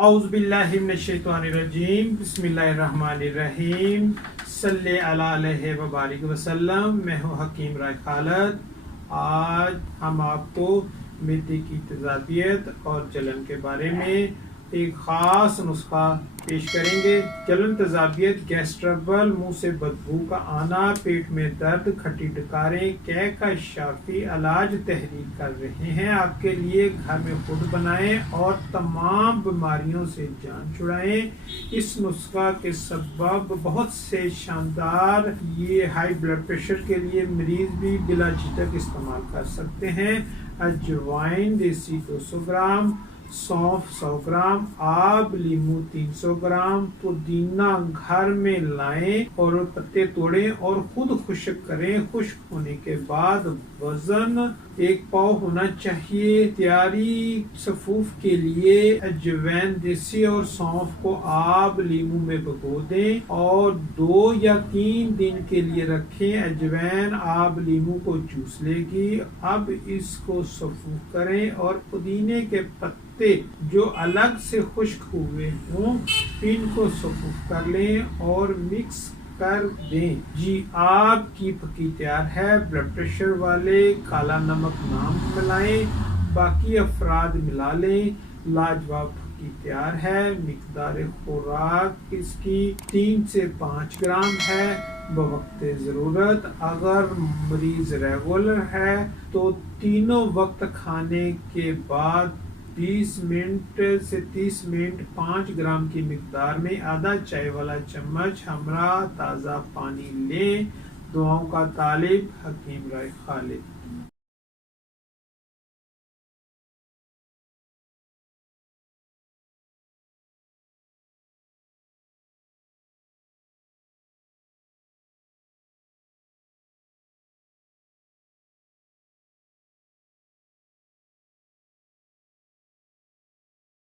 اعوذ باللہ من الشیطان الرجیم، بسم اللہ الرحمن الرحیم، صلی اللہ علیہ وبارک وسلم۔ میں ہوں حکیم رائے خالد۔ آج ہم آپ کو معدے کی تیزابیت اور جلن کے بارے میں ایک خاص نسخہ پیش کریں گے۔ جلن، تیزابیت، گیس ٹربل، منہ سے بدبو کا آنا، پیٹ میں درد، کھٹی ڈکاریں، قے کا شافی علاج تحریر کر رہے ہیں آپ کے لیے۔ گھر میں خود بنائیں اور تمام بیماریوں سے جان چھڑائیں۔ اس نسخہ کے سبب بہت سے شاندار، یہ ہائی بلڈ پریشر کے لیے مریض بھی بلا جھجک استعمال کر سکتے ہیں۔ اجوائن دیسی 200 گرام، سونف 100 گرام، آب لیمو 300 گرام، پودینہ گھر میں لائیں اور پتے توڑیں اور خود خشک کریں۔ خشک ہونے کے بعد وزن 1 پاؤ ہونا چاہیے۔ تیاری سفوف کے لیے اجوائن دیسی اور سونف کو آب لیمو میں بھگو دیں اور 2 یا 3 دن کے لیے رکھیں۔ اجوائن آب لیمو کو چوس لے گی۔ اب اس کو سفوف کریں اور پودینے کے پتے جو الگ سے خشک ہوئے ہوں ان کو سفوف کر لیں اور مکس کر دیں۔ جی، آپ کی پھکی تیار ہے۔ بلڈ پریشر والے کالا نمک نہ ملائیں، باقی افراد ملا لیں۔ لاجواب پھکی تیار ہے۔ مقدار خوراک اس کی 3 سے 5 گرام ہے بوقت ضرورت۔ اگر مریض ریگولر ہے تو تینوں وقت کھانے کے بعد 20 منٹ سے 30 منٹ 5 گرام کی مقدار میں آدھا چائے والا چمچ ہمراہ تازہ پانی لیں۔ دعاؤں کا طالب، حکیم رائے خالد۔